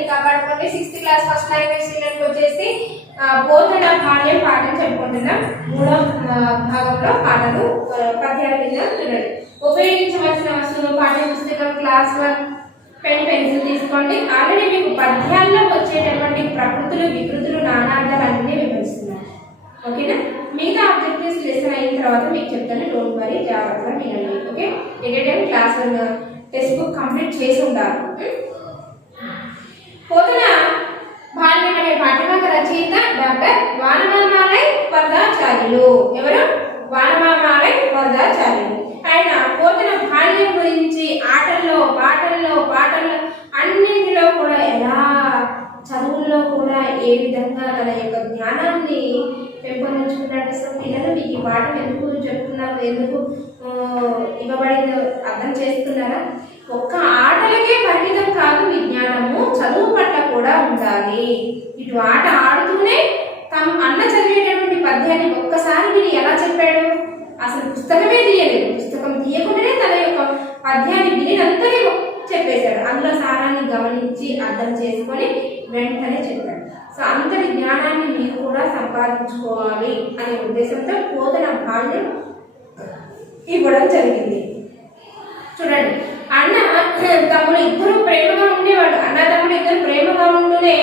అన్ని కాపాడుకోండి. 6th class first language student వచ్చేసి బోధన బాల్యం పాఠం చెప్పుకుంటున్నాం. 3వ భాగంలో పాటలు పద్యాల మీద చూడండి. ఉపయోగించవలసిన వస్తువులు పాఠ్య పుస్తకం క్లాస్ 1 పెన్ పెన్సిల్ తీసుకోండి. ఆల్రెడీ మీకు పద్యాల్లో వచ్చేటటువంటి ప్రకృతులు వికృతులు నానార్థాలు అన్నీ వివరిస్తున్నాను. ఓకేనా? మిగతా ఆబ్జెక్టివ్స్ లెసన్ అయిన తర్వాత మీకు చెప్తాను. డోంట్ వరీ, జాగ్రత్తగా వినండి. Okay? At class 1 text book complete చేసి ఉండాలి. పోతన బాల్యం అనే పాఠ్యభాగ రచయిత డాక్టర్ వానమామాలై వరదాచార్యులు. ఎవరు? వానమామాలై వరదాచార్యులు. ఆయన పోతన బాల్యం గురించి ఆటల్లో పాటల్లో అన్నింటిలో కూడా ఎలా చదువుల్లో కూడా ఏ విధంగా తన యొక్క జ్ఞానాన్ని పెంపొందించుకున్నట్టు. అసలు పిల్లలు మీకు ఈ పాఠం ఎందుకు చెప్తున్నారు, ఎందుకు ఇవ్వబడిందో అర్థం చేస్తున్నారా? ఒక్క ఆటలకే పరిమితం కాదు విజ్ఞానము, చదువు పట్ల కూడా ఉండాలి. ఇటు ఆట ఆడుతూనే అన్న చదివేటటువంటి పద్యాన్ని ఒక్కసారి మీరు ఎలా చెప్పాడు? అసలు పుస్తకమే తీయలేదు. పుస్తకం తీయకుండానే తన యొక్క పద్యాన్ని వినినంతనే చెప్పేశాడు. అందులో సారాన్ని గమనించి అర్థం చేసుకొని వెంటనే చెప్పాడు. సో అంతటి జ్ఞానాన్ని మీరు కూడా సంపాదించుకోవాలి అనే ఉద్దేశంతో పోతన బాల్యం ఇవ్వడం జరిగింది. చూడండి, అన్న తమ్ముడు ఇద్దరు ప్రేమగా ఉండేవాడు. అన్న తమ్ముడు ఇద్దరు ప్రేమగా ఉంటూనే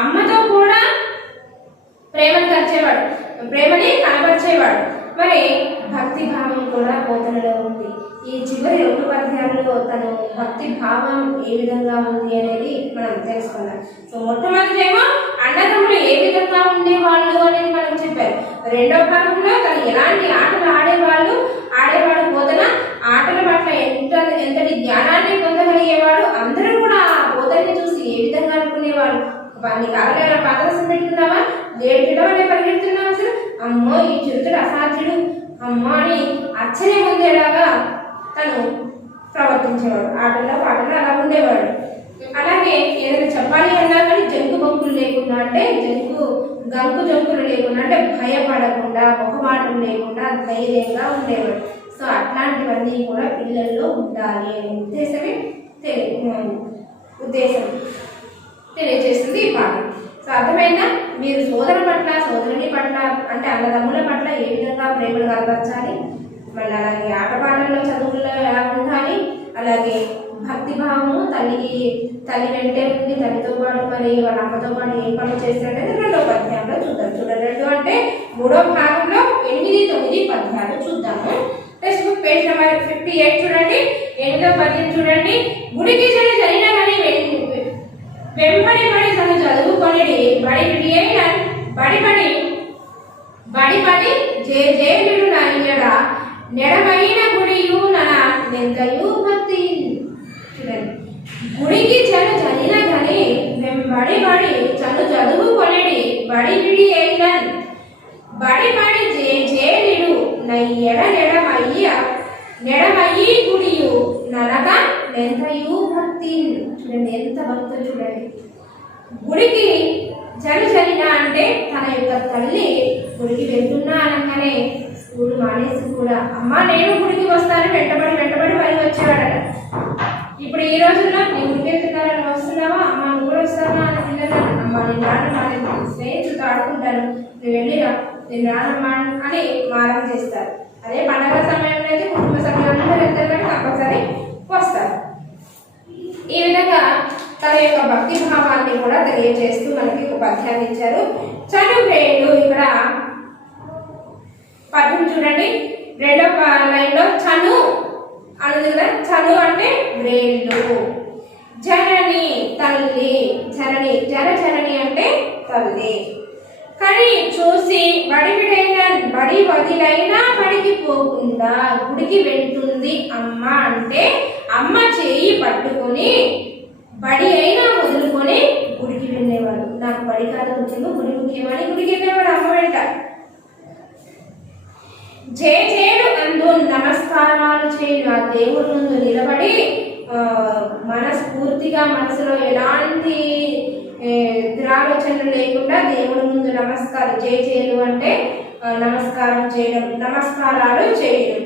అమ్మతో కూడా ప్రేమని కనపరిచేవాడు. మరి భక్తి భావం కూడా పోతనలో ఉంది. ఈ చివరి 2 పద్యాలలో తను భక్తి భావం ఏ విధంగా ఉంది అనేది మనం తెలుసుకుందాం. సో మొట్టమొదటిదేమో అన్నదమ్ముడు ఏ విధంగా ఉండేవాళ్ళు అనేది మనం చెప్పారు. 2వ భాగంలో తను ఎలాంటి ఆటలు ఆడేవాడు పోతన, ఆటల పట్ల ఎంతటి జ్ఞానాన్ని పొందగలిగేవాడు. అందరూ కూడా ఆ పోతని చూసి ఏ విధంగా అనుకునేవాడు. నీ కాలంలో పాదరసం పెట్టుకున్నావా, లేడవనే పరిగెడుతున్నావు, అసలు అమ్మో ఈ చిరుతుడు అసాధ్యుడు అమ్మో అని అచ్చనే పొందేలాగా తను ప్రవర్తించేవాడు. ఆటల్లో పాటలు అలా ఉండేవాడు. అలాగే ఏదైనా చెప్పాలి అన్నా కానీ జంకు బొంకులు లేకుండా, అంటే జంకులు లేకుండా, అంటే భయపడకుండా, మొహమాటం లేకుండా ధైర్యంగా ఉండేవాడు. సో అట్లాంటివన్నీ కూడా పిల్లల్లో ఉండాలి అనే ఉద్దేశం తెలియజేస్తుంది ఈ పాఠం. సో అర్థమైందా? మీరు సోదరు పట్ల సోదరుని పట్ల అంటే అన్నదమ్ముల పట్ల ఏ విధంగా ప్రేమలు కనబరచాలి, మళ్ళీ అలాగే ఆటపాటల్లో చదువుల్లో ఎలా ఉండాలి, అలాగే భక్తి భావము తల్లి వెంటే ఉంది, తల్లితో పాటు మరి వాళ్ళ అమ్మతో పాటు ఏ పనులు చేస్తాడనేది 2వ పద్యంలో చూద్దాం. చూడండి, 2 అంటే 3వ భాగంలో 8, 9 పద్యాలు చూద్దాము. టెక్స్ట్ బుక్ పేజ్ నెంబర్ 58 చూడండి. 8వ పద్యం చూడండి. గుడికి జరిగిన కానీ వెంబడి తను చదువుకొని బడి జేజేలుడు నాయడ నెడమైన గుడియు నెంతయు భక్తి. చూడండి, గుడికి జరిగిన కానీ వెంబడి చను చదువుకొనిడి బడి అయినన్ బడి జేజేలుడు నయ్యడ నెడమయ్యి గుడియు ననక నెంతయు భక్తి. చూడండి ఎంత భక్తులు. చూడండి, గుడికి జరిగిన అంటే తన యొక్క తల్లి గుడికి వెళ్తున్నా అనగానే స్కూల్ మానేసి కూడా అమ్మ నేను గుడికి వస్తాను వెంటబడి పని వచ్చేవాడట. ఇప్పుడు ఈ రోజుల్లో నేను గుడికి వెళ్తున్నారని వస్తున్నావా, అమ్మ నువ్వు కూడా వస్తావా అని పిల్లలు, అమ్మ నేను రానమ్మా, స్నేహితులతో ఆడుకుంటాను, నువ్వు వెళ్ళిరా, నేను రానమ్మా అని మారం చేస్తారు. అదే పండగ సమయంలో అయితే కుటుంబ సభ్యులందరూ వెళ్తారు, కంపల్సరీ వస్తారు. ఈ విధంగా తన యొక్క భక్తి భావాన్ని కూడా తెలియజేస్తూ మనకి ఒక పద్యాన్ని ఇచ్చారు. చనువేలు ఇక్కడ పద్యం చూడండి. 2వ లైన్లో చను అనేది కదా, చను అంటే వేళ్ళు, జనని తల్లి, జనని అంటే తల్లి. కానీ చూసి బడి వదిలైనా బడికి పోకుండా గుడికి వెళ్తుంది అమ్మ అంటే అమ్మ చేయి పట్టుకొని బడి అయినా వదులుకొని గుడికి వెళ్ళేవాడు. నాకు బడి కాదు ముఖ్యము, గుడి ముఖ్యమని గుడికి వెళ్ళేవాడు అమ్మ వెంట. జేజేలు అందు నమస్కారాలు చేయు ఆ దేవుడి ముందు నిలబడి మనస్ఫూర్తిగా మనసులో ఎలాంటి దురాలోచనలు లేకుండా దేవుడి ముందు నమస్కారం జేజేలు అంటే నమస్కారం చేయడం, నమస్కారాలు చేయడం.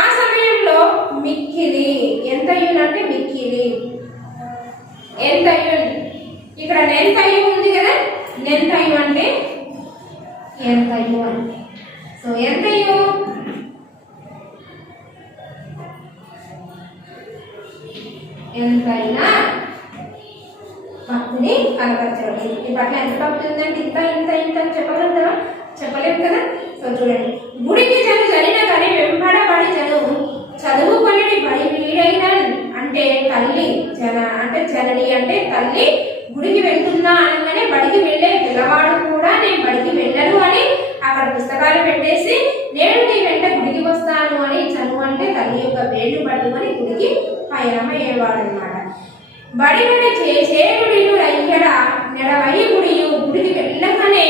ఆ సమయంలో మిక్కిలి ఎంతయున్ అంటే మిక్కిలి ఎంతయున్ ఇక్కడ నెంతయు ఉంది కదా, నెంతయు అంటే ఎంతయు అంటే. సో ఎంతయు ఎంతైనా భక్తిని కనపరచడం. ఈ పట్ల ఎంత భక్తి ఉందంటే ఇంత ఇంత ఇంత అని చెప్పగలుగుతారా? చెప్పలేము కదా. సో చూడండి, గుడికి జరిగిన కానీ వెంబడబడి చదువుకొని బడి వీడైన అంటే తల్లి అంటే జనని అంటే తల్లి గుడికి వెళ్తున్నా అనగానే బడికి వెళ్ళే పిల్లవాడు కూడా నేను బడికి వెళ్ళను అని అక్కడ పుస్తకాలు పెట్టేసి నేను నీ వెంట గుడికి వస్తాను అని చదువు అంటే తల్లి యొక్క వేళ్ళు పట్టుకొని గుడికి పయనమయ్యేవాడు అనమాట. బడి మీద చేసేడు అయ్యడ నెడవై గుడియు గుడికి వెళ్ళగానే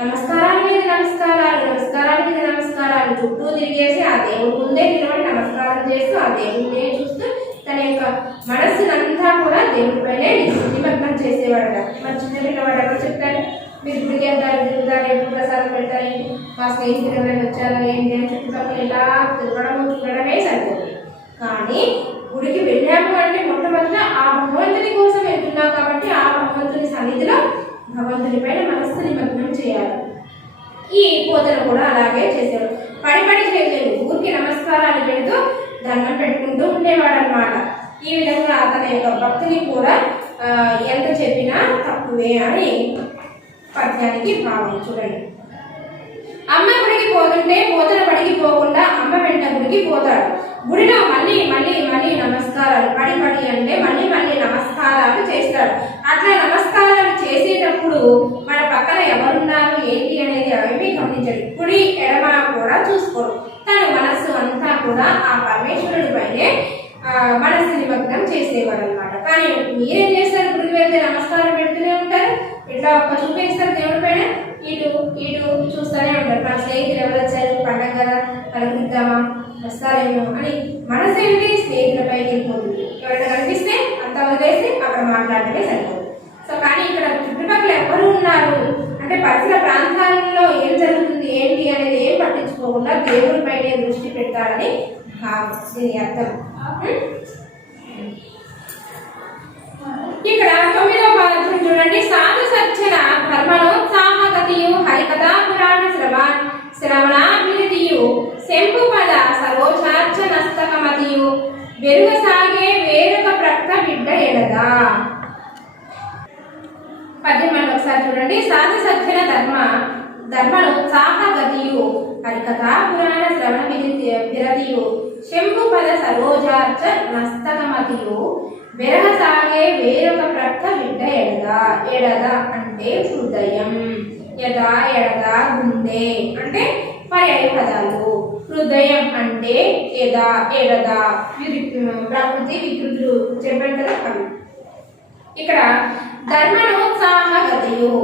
నమస్కారాల మీద నమస్కారాలు, నమస్కారాల మీద నమస్కారాలు చుట్టూ తిరిగేసి ఆ దేవుడి ముందే నిలబడి నమస్కారం చేస్తూ ఆ దేవుడినే చూస్తూ తన యొక్క మనస్సునంతా కూడా దేవుడిపైనే నిమగ్నం చేసేవాడట. మరి చిన్న పిల్లవాడు ఎవరు చెప్తారు, మీరు గుడికి వెళ్తారు, తిరుగుతారు, ఎప్పుడు ప్రసాదం పెడతారు, మా స్నేహితులు ఎవరైనా వచ్చారా ఏంటి అని చుట్టుపక్కల ఇలా తిరగడము చూడడమే సరిపోతుంది. కానీ గుడికి వెళ్ళాము అంటే మొట్టమొదట ఆ భగవంతుని కోసం వెళ్తున్నాం కాబట్టి ఆ భగవంతుని సన్నిధిలో భగవంతుని పైన మనస్సు నిమగ్నం చేయాలి. ఈ పోతన కూడా అలాగే చేసేవాడు. పడి చేసేది ఊరికి నమస్కారాలు పెడుతూ దండం పెట్టుకుంటూ ఉండేవాడు అనమాట. ఈ విధంగా అతని యొక్క భక్తిని కూడా ఎంత చెప్పినా తక్కువే అని పద్యానికి భావం. చూడండి, అమ్మ గుడికి పోతుంటే పోతన బడికి పోకుండా అమ్మ వెంట గుడికి పోతాడు. గుడిలో మళ్ళీ మళ్ళీ మళ్ళీ నమస్కారాలు, పడి అంటే మళ్ళీ మళ్ళీ నమస్కారాలు చేస్తాడు. అట్లా నమస్కారాలు చేసేటప్పుడు మన పక్కన ఎవరున్నారు ఏంటి అనేది అవి గమనించాడు. కుడి ఎడమ కూడా చూసుకోడు. తన మనస్సు అంతా కూడా ఆ పరమేశ్వరుడి పైనే మనస్సు నిమగ్నం చేసేవాడు అనమాట. కానీ మీరేం చేస్తారు, గుడికి వెళ్తే నమస్కారం పెడుతూనే ఉంటారు, ఇట్లా ఒక్క చూపేస్తారు దేవుడి పైన, ఇటు ఇటు చూస్తూనే ఉంటారు. మన స్నేహితులు ఎవరు వచ్చారు, పండగ కదా పలకరిద్దామా, వస్తారేమో అని మనసు ఏంటి స్నేహితులపైకి వెళ్ళిపోతుంది. ఎవరైనా కనిపిస్తే అంత వదిలేసి అక్కడ మాట్లాడటమే సరిపోతుంది. సో కానీ ఇక్కడ చుట్టుపక్కల ఎవరు ఉన్నారు అంటే పరిసర ప్రాంతాలలో ఏం జరుగుతుంది ఏంటి అనేది ఏం పట్టించుకోకుండా దేవుడి పైనే దృష్టి పెట్టాలని దీని అర్థం. ఇక్కడ 9వ పద్యం చూడండి, సాధు సజ్జన ధర్మనోత్సాహగతియు హరికథా పురాణ శ్రవణాభివృద్ధియు శంపు పద సరోజార్చనస్తకమతియు వెరుగసాగే వేరొక ప్రక్క బిడ్డ ఎడదా. పద్యం మనం ఒకసారి చూడండి, సాధు సజ్జన ధర్మనోత్సాహగతియు హరికథా పురాణ శ్రవణ విరతియు శంపు పద సరోజార్చ నస్తకమతియు వెరహసాగే వేరొక ప్రక్క బిడ్డ ఎడదా. ఎడద అంటే హృదయం, యదా ఎడద గుండె అంటే పర్యాయ పదాలు. హృదయం అంటే యదా ఎడద ప్రకృతి వికృతులు చెప్పండి కదా అవి. ఇక్కడ ధర్మనోత్సాహగతియు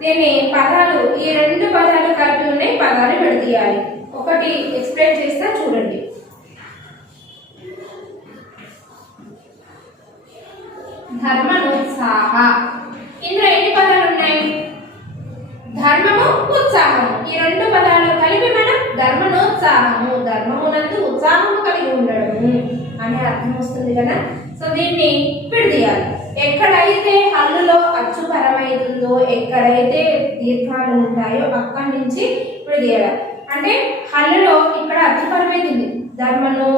దీని పదాలు, ఈ రెండు పదాలు కలిపి ఉన్నాయి, పదాలు విడదీయాలి. ఒకటి ఎక్స్ప్లెయిన్ చేస్తా చూడండి. ధర్మనోత్సాహ, ఇందులో ఎన్ని పదాలు ఉన్నాయి, ధర్మము ఉత్సాహము, ఈ రెండు పదాలు కలిపి మనం ధర్మనోత్సాహము, ధర్మమునందు ఉత్సాహము కలిగి ఉండడము అనే అర్థం వస్తుంది కదా. సో దీన్ని విడదీయాలి. ఎక్కడైతే హల్లులో అచ్చు పరమైతుందో, ఎక్కడైతే దీర్ఘాలు ఉంటాయో అక్కడి నుంచి విడదీయాలి. అంటే హల్లులో ఇక్కడ అచ్చు పరమైతుంది, ధర్మను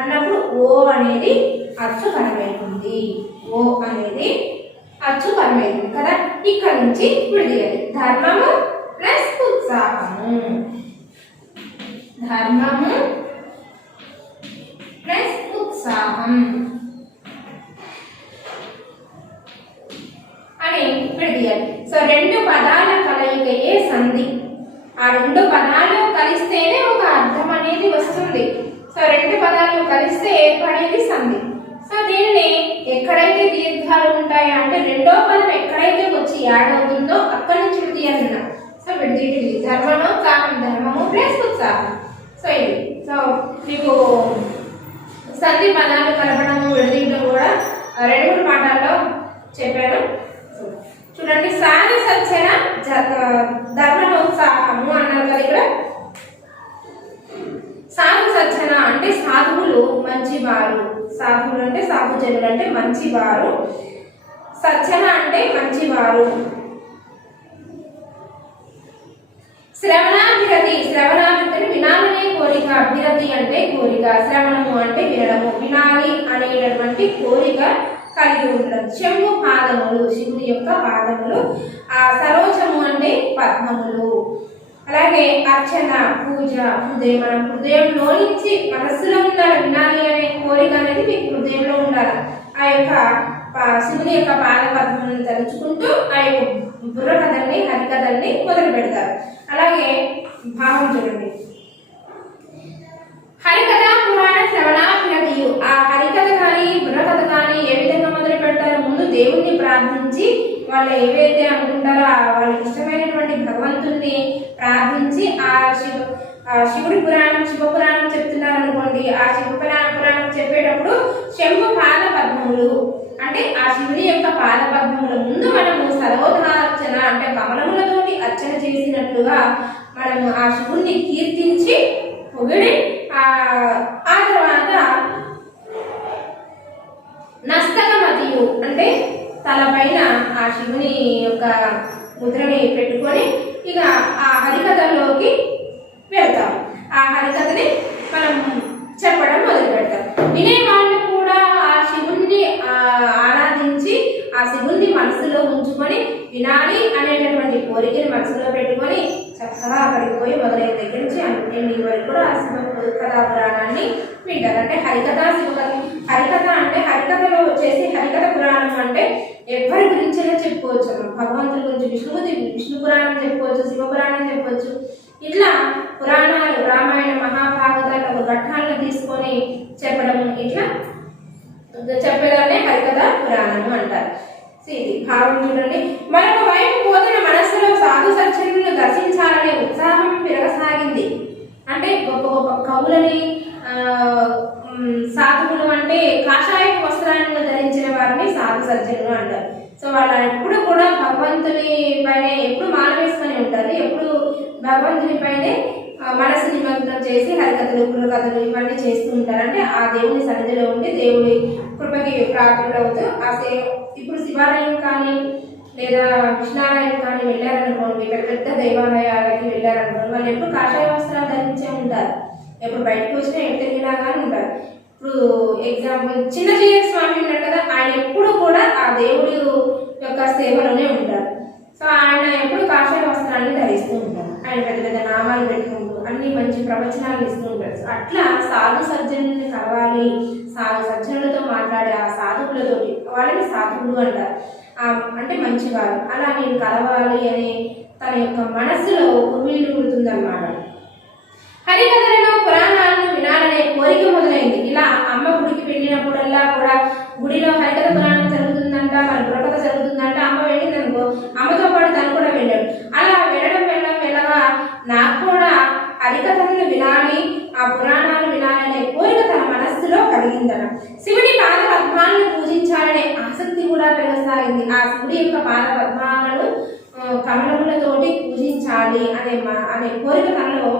అన్నప్పుడు ఓ అనేది అచ్చు పరమైతుంది, ఓ అనేది అచ్చు పరమైతుంది కదా. ఇక్కడ నుంచి విడదీయాలి. ధర్మము ప్లస్ ఉత్సాహము, ధర్మము ప్లస్ ఉత్సాహం అని విడదీయాలి. సో రెండు పదాల కలయికయే సంధి. ఆ రెండు పదాలు కలిస్తేనే ఒక అర్థం అనేది వస్తుంది. సో రెండు పదాలు కలిస్తే ఏర్పడేది సంధి. సో దీన్ని ఎక్కడైతే దీర్ఘాలు ఉంటాయో అంటే రెండో పదం ఎక్కడైతే వచ్చి యాడ్ అవుతుందో అక్కడి నుంచి విడదీయాలన్నా. సో విడదీయటం ధర్మనోత్సాహం, ధర్మము ప్లస్ ఉత్సాహం. సో ఇది సో మీకు సంధి పదాలు కలపడము విడదీయడం కూడా 2-3 పాఠాల్లో చెప్పాను. చూడండి, సాధు సజ్జన ధర్మనోత్సాహము అన్నారు కదా. ఇక్కడ సాధు సజ్జన అంటే సాధువులు మంచివారు, సాధువులు అంటే సాధు జనులు అంటే మంచివారు, సజ్జన అంటే మంచివారు. శ్రవణాభిరతి, శ్రవణాభిరతి వినాలనే కోరిక, అభిరతి అంటే కోరిక, శ్రవణము అంటే వినడము, వినాలి అనేటటువంటి కోరిక కలిగి ఉండడం. శంభు పాదములు, శివుడి యొక్క పాదములు. సరోజము అంటే పద్మములు. అలాగే అర్చన, పూజ, హృదయం. మనం హృదయంలో నుంచి మనస్సులో ఉండాలి, వినాలి అనే కోరిక అనేది మీకు హృదయంలో ఉండాలి. ఆ యొక్క శివుని యొక్క పాద పద్మములను తలుచుకుంటూ ఆ యొక్క బుర్రకథల్ని, హరికథల్ని మొదలు పెడతారు. అలాగే భావం చూడండి. హరికథ పురాణ శ్రవణాభిరతియు. ఆ హరికథ కానీ బుర్రకథ కానీ ఏ విధంగా మొదలు పెడతారు? ముందు దేవుణ్ణి ప్రార్థించి, వాళ్ళు ఏవైతే అనుకుంటారో వాళ్ళకి ఇష్టమైనటువంటి భగవంతుణ్ణి ప్రార్థించి శివుడి పురాణం, శివపురాణం చెప్తున్నారు అనుకోండి. ఆ పురాణం చెప్పేటప్పుడు శంభు పాద పద్మములు అంటే ఆ శివుడి యొక్క పాద పద్మముల ముందు మనము సర్వోధార్చన అంటే కమలములతోటి అర్చన చేసినట్లుగా మనము ఆ శివుణ్ణి కీర్తించి పొగిడి ఆ తర్వాత నస్తకమతియు అంటే తలపైన ఆ శివుని యొక్క ముద్రని పెట్టుకొని ఇక ఆ హరికథలోకి వెళ్తాం. ఆ హరికథని మనం చెప్పడం మొదలు పెడతాం. వినేవాళ్ళు కూడా ఆ శివుణ్ణి ఆరాధించి ఆ శివుణ్ణి మనసులో ఉంచుకొని వినాలి అనేటటువంటి కోరికని మనసులో పెట్టుకొని చక్కగా అక్కడికి పోయి మొదలైన దగ్గర నుంచి ఎండింగ్ వరకు కూడా ఆ శివ కథా పురాణాన్ని వింటారు. అంటే హరికథ, శివకథ. హరికథ అంటే హరికథలో వచ్చేసి హరికథ పురాణం అంటే ఎవరి గురించైనా చెప్పుకోవచ్చు. భగవంతుడి గురించి విష్ణు పురాణం చెప్పుకోవచ్చు, శివపురాణం చెప్పవచ్చు. ఇట్లా పురాణాలు, రామాయణ మహాభారతాలు ఒక ఘట్టాలను తీసుకొని చెప్పడం, ఇట్లా చెప్పేదాన్ని హరికథ పురాణము అంటారు. ఇది భావం చూడండి. మరొక వైపు పోతున్న మనస్సులో సాధు సజ్జనులను దర్శించాలనే ఉత్సాహం పెరగసాగింది. అంటే గొప్ప గొప్ప కవులని, సాధువులు అంటే కాషాయపు వస్త్రాలను ధరించిన వారిని సాధు సజ్జనులు అంటారు. సో వాళ్ళు ఎప్పుడు కూడా భగవంతుని పైన ఎప్పుడు మాల వేసుకొని ఉంటారు. ఎప్పుడు భగవంతుని పైనే మనసు నిమగ్నం చేసి హరికథలు, బుర్రకథలు ఇవన్నీ చేస్తూ ఉంటారు. అంటే ఆ దేవుని సన్నిధిలో ఉండి దేవుడి కృపకి ప్రార్థనలు అవుతూ ఇప్పుడు శివాలయం కానీ లేదా కృష్ణాలయం కానీ వెళ్ళారనుకోండి, పెద్ద దేవాలయాలకి వెళ్ళారనుకోండి, వాళ్ళు ఎప్పుడు కాషాయ వస్త్రాలు ధరించే ఉంటారు. ఎప్పుడు బయటకు వచ్చినా ఎటు తిరిగినా కానీ ఉంటారు. ఇప్పుడు ఎగ్జాంపుల్ చిన్నజీయ స్వామి ఉన్నారు కదా, ఆయన ఎప్పుడు కూడా ఆ దేవుడి యొక్క సేవలోనే ఉంటారు. సో ఆయన ఎప్పుడు కాషాయ వస్త్రాన్ని ధరిస్తూ ఉంటారు. ఆయన పెద్ద పెద్ద నామాలు పెట్టుకుంటూ అన్ని మంచి ప్రవచనాలు ఇస్తూ ఉంటారు. అట్లా సాధు సజ్జనుల్ని కలవాలి, సాధు సజ్జనులతో మాట్లాడే ఆ సాధువులతోటి, వాళ్ళని సాధువులు అంటారు. అంటే మంచివారు. అలా నేను కలవాలి అనే తన యొక్క మనస్సులో ఉర్మిళ్ళు పుడుతుందన్నమాట. హరికథలను, పురాణాలను వినాలనే కోరిక మొదలైంది. ఇలా అమ్మ గుడికి వెళ్ళినప్పుడల్లా కూడా గుడిలో హరికథ పురాణం జరుగుతుందంట, మరి బుర్రకథ జరుగుతుందంట. అమ్మ వెళ్ళింది అనుకో, అమ్మతో పాటు తను కూడా వెళ్ళాడు. అలా వెళ్ళడం వెళ్ళగా నాకు కూడా హరికథలను వినాలి, ఆ పురాణాలు వినాలనే కోరిక తన మనస్సులో కలిగిందట. శివుని పాద పద్మాలను పూజించాలనే ఆసక్తి కూడా పెరగసాగింది. ఆ శివుడి యొక్క పాద పద్మాలను కమలములతోటి పూజించాలి అనే కోరిక తనలో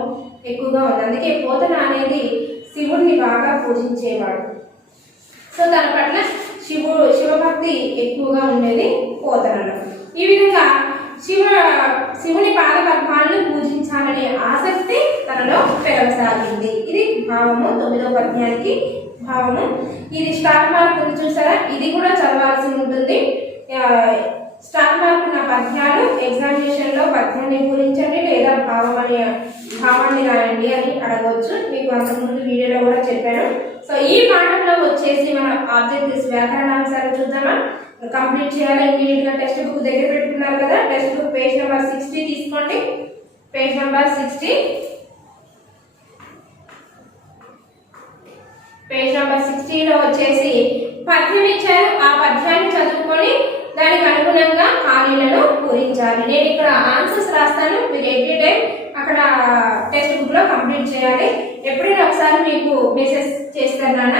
ఎక్కువగా ఉంది. అందుకే పోతన అనేది శివుడిని బాగా పూజించేవాడు. సో దాని పట్ల శివభక్తి ఎక్కువగా ఉండేది పోతనలో. ఈ విధంగా శివుని పాద పద్మాలను పూజించాలనే ఆసక్తి తనలో పెరగసాగింది. ఇది భావము. 9వ పద్యానికి భావము. ఇది స్టార్ మార్క్ ఉంది చూసారా, ఇది కూడా చదవాల్సి ఉంటుంది. స్టార్ మార్క్ ఉన్న పద్యాలు ఎగ్జామినేషన్ లో పద్యాన్ని పూరించండి లేదా భావాన్ని రాయండి అని అడగవచ్చు. మీకు అంతకుముందు వీడియోలో కూడా చెప్పాను. సో ఈ పాఠంలో వచ్చేసి మనం ఆబ్జెక్టివ్స్, వ్యాకరణాంశాలు చూద్దామా. కంప్లీట్ చేయాలి. ఇమీడియట్ గా టెక్స్ట్ బుక్ దగ్గర పెట్టుకున్నారు కదా, టెక్స్ట్ బుక్ పేజ్ నెంబర్ 60 తీసుకోండి. Page number 60. పేజ్ నెంబర్ 60లో వచ్చేసి పద్యం ఇచ్చారు. ఆ పద్యాన్ని చదువుకొని దానికి అనుగుణంగా ఖాళీలను పూరించాలి. నేను ఇక్కడ ఆన్సర్స్ రాస్తాను, మీరు ఎవ్రీ టైం అక్కడ టెక్స్ట్ బుక్ లో కంప్లీట్ చేయాలి. ఎప్పుడైనా ఒకసారి మీకు మెసేజ్ చేస్తారు నాన్న,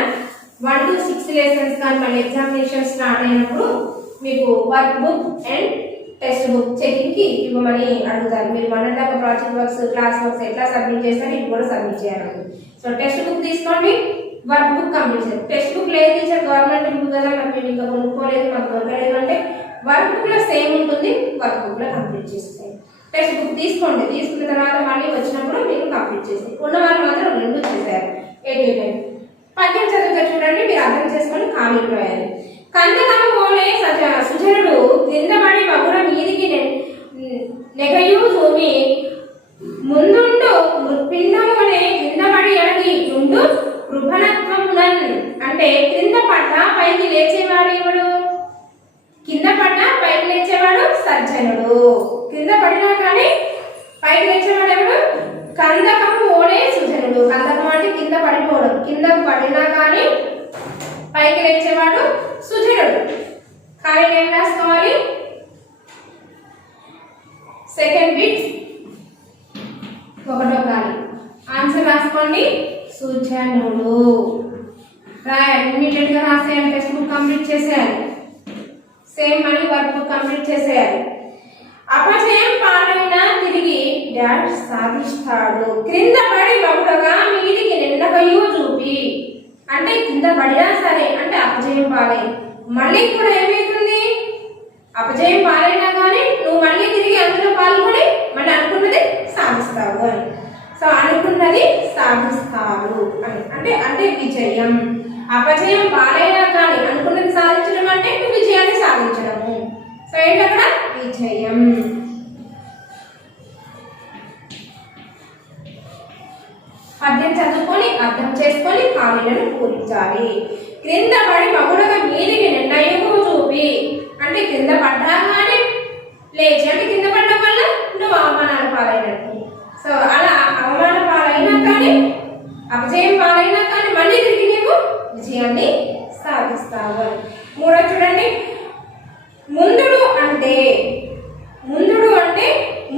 1 to 6 లెసన్స్ కానీ మళ్ళీ ఎగ్జామినేషన్ స్టార్ట్ అయినప్పుడు మీకు work book and text book checking కి ఇవ్వమని అడుగుతారు. మీరు మొన్నటిదాకా ప్రాజెక్ట్ వర్క్స్, క్లాస్ వర్క్స్ ఎట్లా సబ్మిట్ చేస్తారు, ఇవి కూడా సబ్మిట్ చేయాలి. సో టెక్స్ట్ బుక్ తీసుకోండి. వర్క్ బుక్ కంప్లీట్ చేయాలి. టెక్స్ట్ బుక్ లేదు టీచర్, గవర్నమెంట్ బుక్ కదా, మరి మేము ఇంకా కొనుక్కోలేదు, మాకు దొరకలేదు అంటే వర్క్ బుక్ లో సేమ్ ఉంటుంది, వర్క్ బుక్ లో కంప్లీట్ చేసేసాయి. టెక్స్ట్ బుక్ తీసుకోండి, తీసుకున్న తర్వాత మళ్ళీ వచ్చినప్పుడు మీరు కంప్లీట్ చేసి ఉన్న వాళ్ళు మాత్రం 2 చేశారు. 8 పద్యం చదువుతా చూడండి, మీరు అర్థం చేసుకొని ఖాళీలు రాయాలి. కందకము పోలే సుజనుడు క్రిందపడి బహుళ మీదికి నెగయు భూమి ముందుండు మృత్పిండము అనే కిందపడి అడిగి ఉండు కృపణత్వమునన్. అంటే కింద పడ్డ పైకి లేచేవాడు ఎవడు? కింద పడ్డ పైకి లేచేవాడు సజ్జనుడు. కింద పడినా కానీ పైకి లేచేవాడు ఎవడు? కందకము ఓడే సుజనుడు. కందకం అంటే కింద పడిపోవడం, కింద పడినా కానీ పైకి లేచేవాడు సుజనుడు. కానీ ఏం రాసుకోవాలి? సెకండ్ బిట్ 1వ ఖాళీ ఆన్సర్ రాసుకోండి, సుజనుడు. రాయాలి, ఇమీడియట్ గా రాసేయాలి. టెక్స్ట్ బుక్ కంప్లీట్ చేసేయాలి, సేమ్ మళ్ళీ వర్క్ బుక్ కంప్లీట్ చేసేయాలి. అపజయం పాలైన తిరిగి డాష్ సాధిస్తాడు. క్రింద పడి బహుళగా మీదికి నిండకయు చూపి. అంటే కింద పడినా సరే అంటే అపజయం పాలై మళ్ళీ కూడా ఏమైతుంది? అపజయం పాలైనా కానీ నువ్వు మళ్ళీ తిరిగి అందులో పాల్గొని మళ్ళీ అనుకున్నది సాధిస్తావు అని. సో అనుకున్నది సాధిస్తారు అని అంటే అంటే విజయం. అపజయం పాలైనా కానీ అనుకున్నది సాధించడం అంటే నువ్వు విజయాన్ని సాధించడము. సో ఏంటక్కడ విజయం. పద్యం చదువుకొని అర్థం చేసుకొని ఖాళీలను పూరించాలి. క్రింద పడి బహుళగా మీదికి నిర్ణయము చూపి. అంటే కింద పడ్డాగానే లేచి, అంటే కింద పడడం వల్ల నువ్వు అవమానాల పాలైనట్టు. సో అలా అవమాన పాలైనా కానీ అపజయం పాలైనా కానీ మళ్ళీ తిరిగి నీవు విజయాన్ని సాధిస్తావు. 3వ చూడండి, ముందుడు అంటే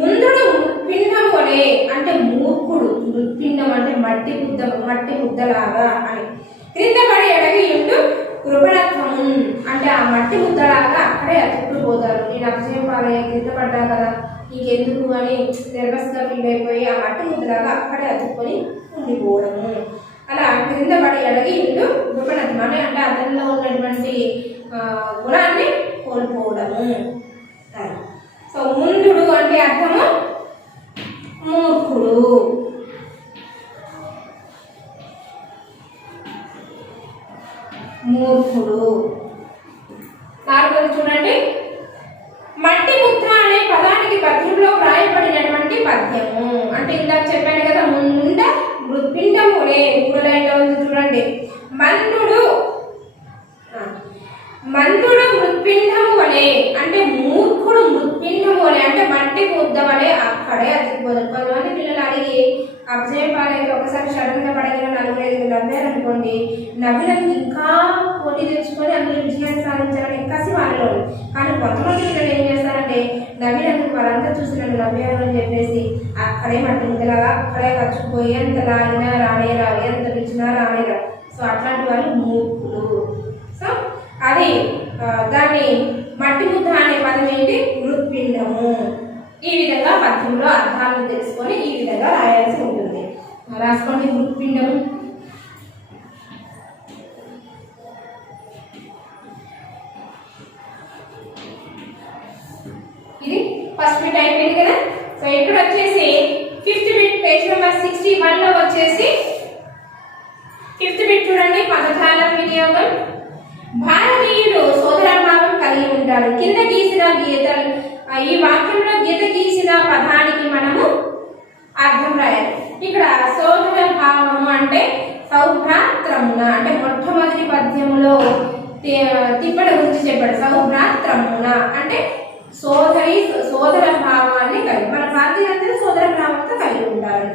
ముందుడు పిండం వలే అంటే మూర్ఖుడు. పిండం అంటే మట్టి ముద్దలాగా అని. క్రింద పడి అడగి ఉండు కృపణత్వము అంటే ఆ మట్టి ముద్దలాగా అక్కడే అతుక్కుపోతారు. నేను అపజయం పాలయ్యా, కింద పడ్డా కదా నీకెందుకు అని నెర్వస్ గా ఫీల్ అయిపోయి ఆ మట్టి ముద్దలాగా అక్కడే అతుక్కొని ఉండిపోవడము. అలా క్రింద పడి అడగి ఉండు కృపణత్వం అంటే అతనిలో ఉన్నటువంటి గుణాన్ని కోల్పోవడము. సో ముందుడు అంటే అర్థము మూర్ఖుడు. మూర్ఖుడు. 4వది చూడండి, మట్టి ముద్ర అనే పదానికి పద్యంలో వ్రాయబడినటువంటి పద్యము. అంటే ఇందాక చెప్పాను కదా, ముండ మృత్పిండము అనే 3వ లైన్లో ఉంది చూడండి. మందుడు మృత్పిండము వలె అంటే మూర్ఖుడు మృత్పిండము వలె అంటే మట్టి ముద్ద వలె అక్కడే అతికిపోతారు. కొంతమంది పిల్లలు అడిగి అపజయం పాలైతే ఒకసారి సడన్ గా పడగిన 4-5 నవ్వారు అనుకోండి, నవ్వినందుకు ఇంకా పోటీ తెచ్చుకొని అందులో విజయాన్ని సాధించాలని కసి వాళ్ళలో. కానీ కొంతమంది పిల్లలు ఏం చేస్తారంటే నవ్వినందుకు వాళ్ళంతా చూసి నన్ను నవ్వారు అని చెప్పేసి అక్కడే మట్టి ముద్దలాగా అక్కడే ఖర్చుపోయి ఎంత లాగినా రానే రావు, ఎంత పిలిచినా రానే రావు. సో అట్లాంటి వాళ్ళు మూర్ఖులు. సో అది దాన్ని మట్టి ముద్ర అనే పదం ఏంటి? మృత్పిండము. ఈ విధంగా పద్యంలో అర్థాలను తెలుసుకొని ఈ విధంగా రాయాల్సి ఉంటుంది. రాసుకోండి మృత్పిండము. ఇది ఫస్ట్ బిట్ అయిపోయింది కదా. సో ఇక్కడ వచ్చేసి 5th బిట్ పేజ్ నెంబర్ 61లో వచ్చేసి 5th బిట్ చూడండి, పదజాల వినియోగం. భారతీయుడు సోదరభావం కలిగి ఉంటాడు. కింద గీసిన గీతలు ఈ వాక్యంలో గీత గీసిన పదానికి మనము అర్థం రాయాలి. ఇక్కడ సోదర భావము అంటే సౌభ్రాత్రమున అంటే మొట్టమొదటి పద్యములో తిప్పడ గురించి చెప్పాడు. సౌభ్రాత్రమున అంటే సోదర భావాన్ని కలిగి మన భారతీయులందరూ సోదర భావంతో కలిగి ఉంటారు.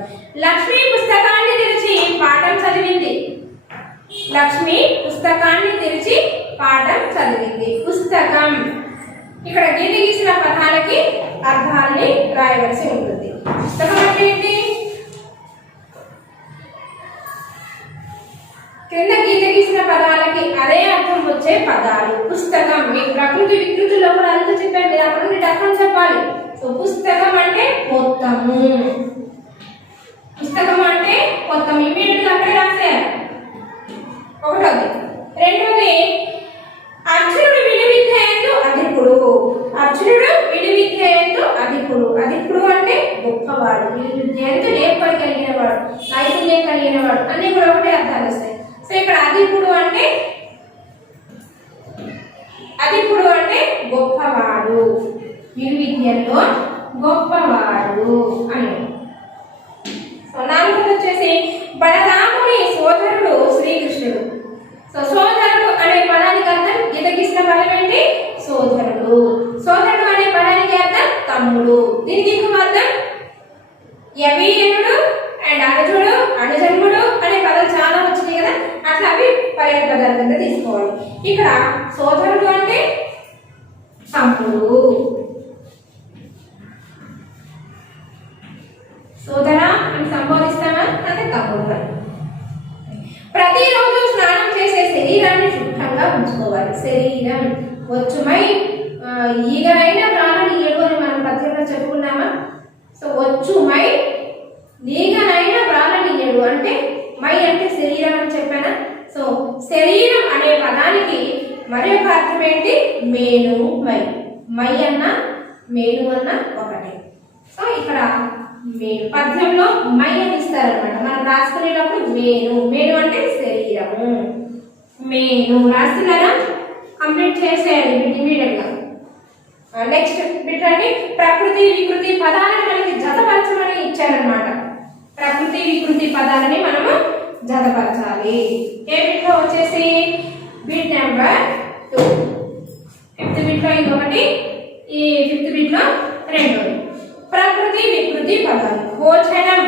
లక్ష్మి పుస్తకాన్ని తెరిచి పాఠం చదివింది. లక్ష్మి పుస్తకాన్ని తెరిచి పాఠం చదివింది. పుస్తకం ఇక్కడ గీత గీసిన పదాలకి అర్థాన్ని రాయవలసి ఉంటుంది. పుస్తకం అంటే ఏంటి? కింద గీత గీసిన పదాలకి అదే అర్థం వచ్చే పదాలు. పుస్తకం మీకు ప్రకృతి వికృతిలో కూడా అంతా చెప్పాను, మీరు అక్కడ నుండి అర్థం చెప్పాలి. సో పుస్తకం అంటే మొత్తము. పుస్తకం అంటే మొత్తం ఇమీడియట్ గా అక్కడే రాసేయాలి. ఒకటోది. రెండోది అర్జునుడు విలువిద్యయందు అధికుడు. అర్జునుడు విలువిద్యయందు అధికుడు. అధికుడు అంటే గొప్పవాడు, విలువిద్యయందు నేర్పడి కలిగిన వాడు, నైపుణ్యం కలిగిన వాడు అన్ని కూడా ఒకటే అర్థాలు వస్తాయి. సో ఇక్కడ అధికుడు అంటే గొప్పవాడు, విలువిద్యలో గొప్పవాడు అని. సో నాలుగోది వచ్చేసి బలరాముని సోదరుడు శ్రీకృష్ణుడు. సో సోదరుడు అనే పదానికి అర్థం గీతకిసిన పదం ఏంటి? సోదరుడు. సోదరుడు అనే పదానికి అర్థం తమ్ముడు. దీనికి ఇంకో అర్థం యవీయుడు అండ్ అనుజుడు, అనుజన్ముడు అనే పదాలు చాలా వచ్చినాయి కదా, అట్లా అవి పర్యాయ పదాల కింద తీసుకోవాలి. ఇక్కడ సోదరుడు అంటే తమ్ముడు. సోదరా అని సంబోధిస్తామా అంటే తమ్ముడు. ప్రతిరోజు స్నానం చేసే శరీరాన్ని శుభ్రంగా ఉంచుకోవాలి. శరీరం వచ్చుమై ఈగనైనా ప్రాణనీయుడు అని మనం పద్యంలో చెప్పుకున్నామా? సో వచ్చుమై ఈగనైనా ప్రాణనీయుడు అంటే మై అంటే శరీరం అని చెప్పానా? సో శరీరం అనే పదానికి మరొక అర్థం ఏంటి? మేను మై. మై అన్న మేను అన్న ఒకటే. సో ఇక్కడ మేను పద్యంలో మై అని ఇస్తారనమాట. మనం రాసుకునేటప్పుడు మేను, మేను అంటే శరీరము. మేను రాస్తున్నారా? కంప్లీట్ చేసేయాలి ఇమీడియట్ గా. నెక్స్ట్ బిట్ అండి, ప్రకృతి వికృతి పదాలను మనకి జతపరచమని ఇచ్చారనమాట. ప్రకృతి వికృతి పదాలని మనము జతపరచాలి. ఏ బిట్ లో వచ్చేసి బిట్ నెంబర్ 2. ఫిఫ్త్ బిట్ లో ఇంకొకటి, ఈ ఫిఫ్త్ బిట్ లో రెండోది. ప్రకృతి వికృతి పదాలు. భోజనం,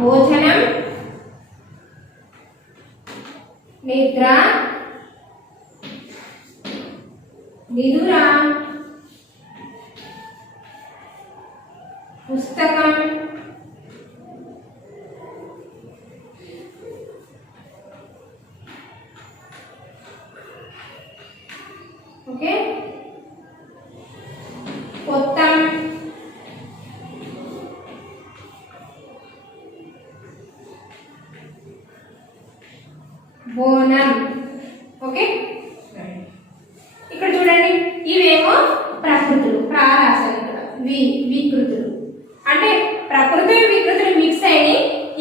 భోజనం, నిద్ర, నిదుర, పుస్తకం, ఓకే, పొత్తం, బోనం. ఓకే, ఇక్కడ చూడండి, ఇవేమో ప్రకృతులు, ప్రారాసాలు, వికృతులు. అంటే ప్రకృతి వికృతులు మిక్స్ అయిన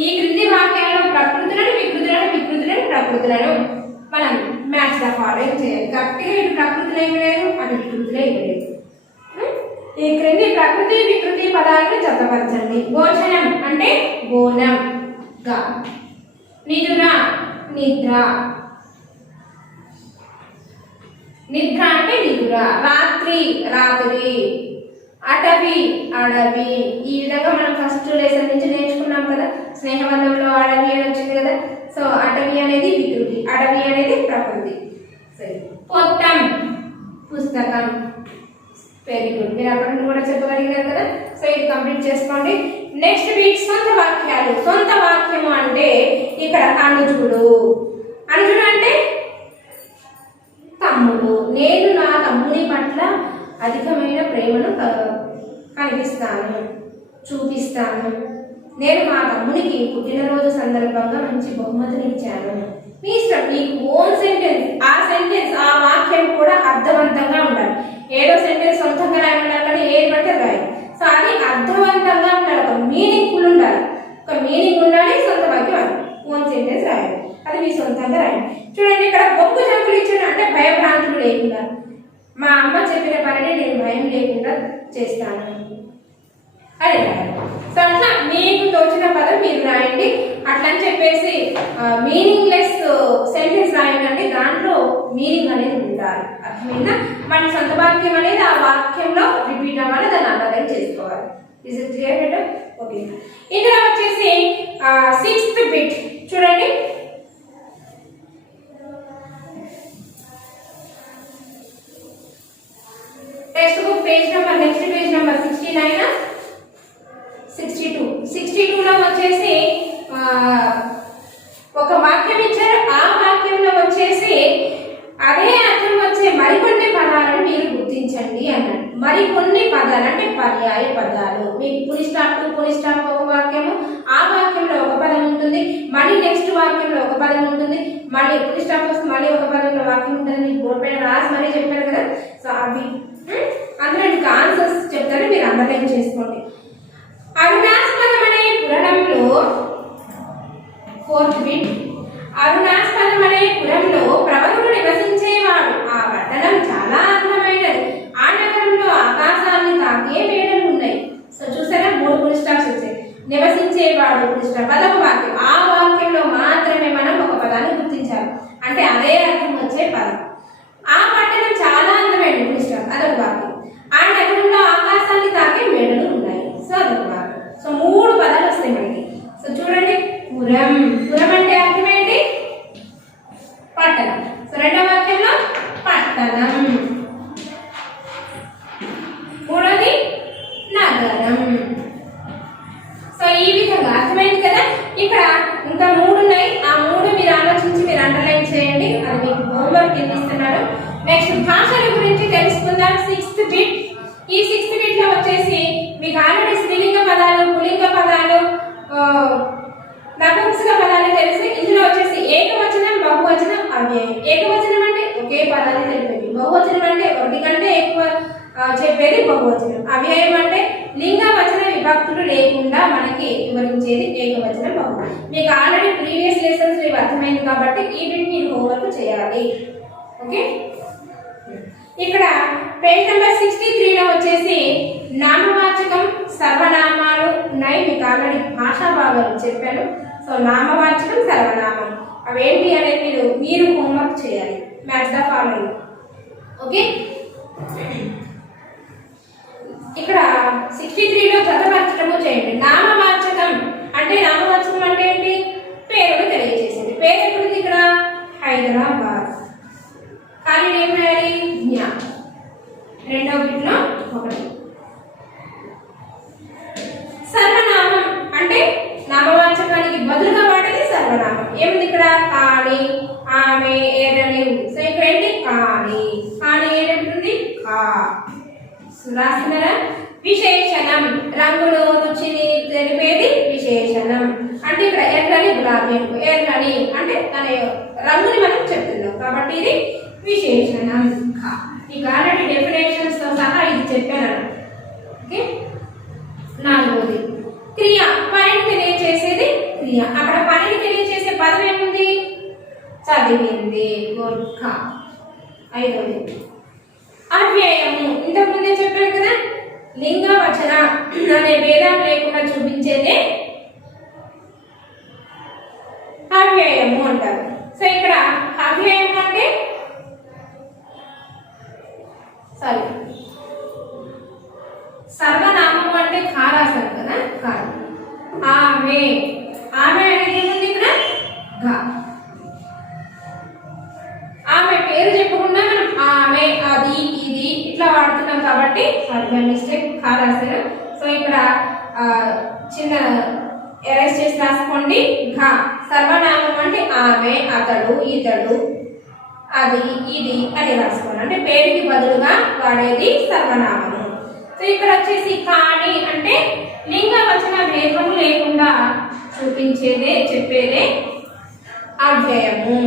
ఈ క్రింది వాక్యాలను ప్రకృతులను వికృతులను వికృతులను ప్రకృతులను మనం మ్యాచ్ ద ఫాలోయింగ్ చేయాలి. గట్టిగా ఇటు ప్రకృతులు ఏమి లేదు, అటు వికృతులు ఏమి లేదు. ఈ క్రింది ప్రకృతి వికృతి పదాలను జతపరచండి. భోజనం అంటే బోనం గా, నిదుర నిద్ర, నిద్ర అంటే నిదుర, రాత్రి రాత్రి, అటవి అడవి. ఈ విధంగా మనం ఫస్ట్ లెసన్ నుంచి నేర్చుకున్నాం కదా, స్నేహబంధంలో అడవి అని వచ్చింది కదా. సో అటవి అనేది వికృతి, అడవి అనేది ప్రకృతి. సరే, పొత్తం పుస్తకం. వెరీ గుడ్, మీరు అక్కడ నుండి కూడా చెప్పగలిగారు కదా. సో ఇది కంప్లీట్ చేసుకోండి. నెక్స్ట్ వీక్ సొంత వాక్యాలు. సొంత వాక్యము అంటే ఇక్కడ అనుజుడు. అనుజుడు అంటే తమ్ముడు. నేను నా తమ్ముని పట్ల అధికమైన ప్రేమను కనిపిస్తాను, చూపిస్తాను. నేను మా తమ్మునికి పుట్టినరోజు సందర్భంగా మంచి బహుమతిని ఇచ్చాను. మీ ఇష్టం, మీకు ఓన్ సెంటెన్స్. ఆ సెంటెన్స్, ఆ వాక్యం కూడా అర్థవంతంగా ఉండాలి. ఏదో సెంటెన్స్ సొంతంగా రాయాలి, ఏది పడితే రాయాలి. సో అది అర్థవంతంగా ఉండాలి, ఒక మీనింగ్ఫుల్ ఉండాలి, ఒక మీనింగ్ ఉండాలి. సొంత వాక్యం అది ఓన్ సెంటెన్స్ రాయాలి, అది మీ సొంతంగా రాయాలి. చూడండి, ఇక్కడ బొగ్గు జంకులు ఇచ్చాడు అంటే భయభ్రాంతులు లేకుండా, మా అమ్మ చెప్పిన పనిని నేను భయం లేకుండా చేస్తాను అదే. సో అట్లా మీకు తోచిన పదం మీరు రాయండి. అట్లా అని చెప్పేసి మీనింగ్లెస్ సెంటెన్స్ రాయండి, దాంట్లో మీనింగ్ అనేది ఉండాలి. అర్థమైందా? మన సొంత వాక్యం అనేది ఆ వాక్యంలో రిపీట్ అవ్వాలి, దాన్ని అండర్లైన్ చేసుకోవాలి. Is it clear madam? Okay. ఇందులో వచ్చేసి 6th బిట్ చూడండి. Text book page number, next page number 69, 62. 62లో వచ్చేసి ఒక వాక్యం ఇచ్చారు. ఆ వాక్యంలో వచ్చేసి అదే అర్థం వచ్చే మరికొన్ని పదాలను మీరు గుర్తించండి అన్నాడు. మరికొన్ని పదాలు అంటే పర్యాయ పదాలు. మీకు పులి స్టాప్ ఒక వాక్యము, ఆ వాక్యంలో ఒక పదం ఉంటుంది, మళ్ళీ నెక్స్ట్ వాక్యంలో ఒక పదం ఉంటుంది, మళ్ళీ పులి స్టాప్ వస్తే మళ్ళీ ఒక పదంలో వాక్యం ఉంటుంది. మీకు బోర్డు పైన రాసి మరీ చెప్పారు కదా. సో అవి అందులో ఇంకా ఆన్సర్స్ చెప్తాను, మీరు అండర్లైన్ చేసుకోండి. అరుణాస్పదం అనే పురాణంలో ఫోర్త్ బిట్. అరుణాస్పదం అనే పురంలో ప్రవరుడు నివసించేవాడు. ఆ పట్టణం చాలా అందమైనది. ఆ నగరంలో ఆకాశాన్ని తాకే మేడలు ఉన్నాయి. సో చూసారా, 3 ఫుల్ స్టాప్స్ వచ్చాయి. నివసించేవాడు ఫుల్ స్టాప్, అదొక వాక్యం. ఆ వాక్యంలో మాత్రమే మనం ఒక పదాన్ని గుర్తించాలి, అంటే అదే అర్థం వచ్చే పదం. ఆ పట్టణం చాలా అందమైనది ఫుల్ స్టాప్, అదొక వాక్యం. ఆ నగరంలో ఆకాశాన్ని తాకే మేడలు ఉన్నాయి. సో అదొక వాక్యం. సో 3 పదాలు వస్తాయి మనకి. సో చూడండి, పురం. పురం అంటే అర్థం ఏంటి? పట్టణం. సో రెండవ వాక్యంలో పట్టణం. మూడోది నగరం. సో ఈ విధంగా అర్థమైంది కదా. ఇక్కడ ఇంకా 3 ఉన్నాయి. ఆ 3 మీరు ఆలోచించి మీరు అండర్లైన్ చేయండి. అది మీకు హోంవర్క్ ఇస్తున్నారు. నెక్స్ట్ భాషల గురించి తెలుసుకుందాం. 6th bit. ఈ 6th బిట్ లో వచ్చేసి మీకు ఆల్రెడీ స్త్రీలింగ పదాలు, పుల్లింగ పదాలు, నపుంసక పదాలు తెలుసు. ఇందులో వచ్చేసి ఏకవచనం, బహువచనం, అవ్యయం. ఏకవచనం అంటే ఒకే పదాన్ని తెలిపేది. బహువచనం అంటే ఒకటి కంటే ఎక్కువ చెప్పేది బహువచనం. అవ్యయం అంటే లింగ వచన విభక్తులు లేకుండా మనకి వివరించేది ఏకవచనం, బహువచనం. మీకు ఆల్రెడీ ప్రీవియస్ లెసన్స్ ఇవి అర్థమైంది కాబట్టి ఈ బిట్ మీరు హోంవర్క్ చేయాలి. ఓకే, ఇక్కడ పేజ్ నెంబర్ 63లో వచ్చేసి నామవాచకం, సర్వనామాలు ఉన్నాయి. మీకు ఆల్రెడీ భాషా భాగాలు చెప్పాను. సో నామవాచకం, సర్వనామం అవేంటి అనేది మీరు హోంవర్క్ చేయాలి. Match the following. ఓకే, ఇక్కడ 63లో జతపరచడము చేయండి. నామవాచకం అంటే ఏంటి? పేరును తెలియజేసేది. పేరు ఎక్కడుంది? ఇక్కడ హైదరాబాద్. కానీ ఏం రాయాలి? జ్ఞా. రెండవ బిట్లో 1. సర్వనామం అంటే నామవాచకానికి బదులుగా వాడేది సర్వనామం. ఏముంది ఇక్కడ? కాని, ఆమె, ఏరని ఉంది. సో ఇక్కడ ఏంటి? కాని. కాని ఏముంటుంది? కా. రాస్తున్నారా? విశేషణం రంగులు, రుచిని తెలిపేది విశేషణం. అంటే ఇక్కడ ఎర్రని, గులాబీ. ఎర్రని అంటే తన రంగుని మనం చెప్తున్నాం కాబట్టి ఇది విశేషణం. మీకు ఆల్రెడీ డెఫినేషన్స్ తో సహా ఇది చెప్పాను. ఓకే, 4వది క్రియ. పనిని తెలియజేసేది క్రియ. అక్కడ పనిని తెలియజేసే పదం ఏముంది? చదివింది, గొర్ఖ. 5వది అవ్యయము. ఇంతకుముందే చెప్పాను కదా, లింగ వచన అనే భేదం లేకుండా చూపించేదే అవ్యయము అంటారు. సో ఇక్కడ అవ్యయం అంటే సర్వనామం అంటే ఖారాసనం కదా, కాదు. ఆమె. ఆమె అనేది ఏముంది ఇక్కడ? ఘ. ఆమె పేరు చెప్పకుండా మనం ఆమె, అది, ఇది ఇట్లా వాడుతున్నాం కాబట్టి అది మిస్టేక్, ఖారాసనం. సో ఇక్కడ చిన్న ఎరేస్ చేసి రాసుకోండి. ఘ. సర్వనామం అంటే ఆమె, అతడు, ఇతడు, అది, ఇది అని రాసుకోండి. అంటే పేరుకి బదులుగా వాడేది సర్వనామము. సో ఇక్కడ వచ్చేసి కాని అంటే లింగ వచన భేదము లేకుండా చూపించేదే, చెప్పేదే అవ్యయము.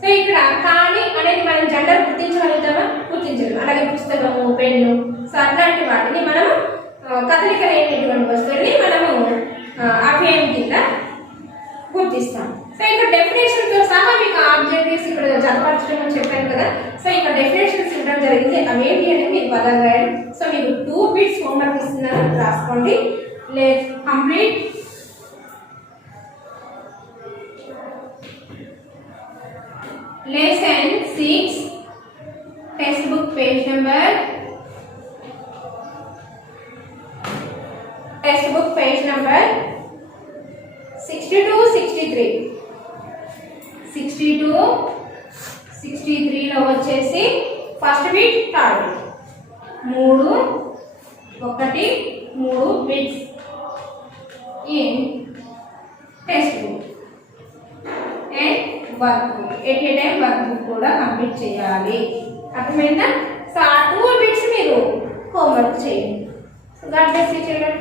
సో ఇక్కడ కాని అనేది మనం జెండర్ గుర్తించగలుగుతామా? గుర్తించలేము. అలాగే పుస్తకము, పెన్ను, సో అట్లాంటి వాటిని మనము కదలిక లేనటువంటి వస్తువుని మనము అవ్యయం కింద గుర్తిస్తాం. సో ఇక్కడ డెఫినేషన్ తో సహా మీకు ఆబ్జెక్టివ్స్ ఇక్కడ జతపరచడం చెప్పాను కదా. సో ఇక్కడ డెఫినేషన్స్ ఇవ్వడం జరిగింది. అవేంటి అనేది మీరు పదాలు రాయండి. సో మీకు 2 బిట్స్ హోంవర్క్ ఇస్తున్నాను, రాసుకోండి. Complete. Lesson 6 textbook page number 62-63 62-63లో వచ్చేసి first bit, third bit. 3 bits in text book and work book. At a time work book కూడా కంప్లీట్ చేయాలి. అర్థమైందా? సో ఆ 2 బిట్స్ మీరు హోంవర్క్ హోంవర్క్ చేయండి. God bless you children.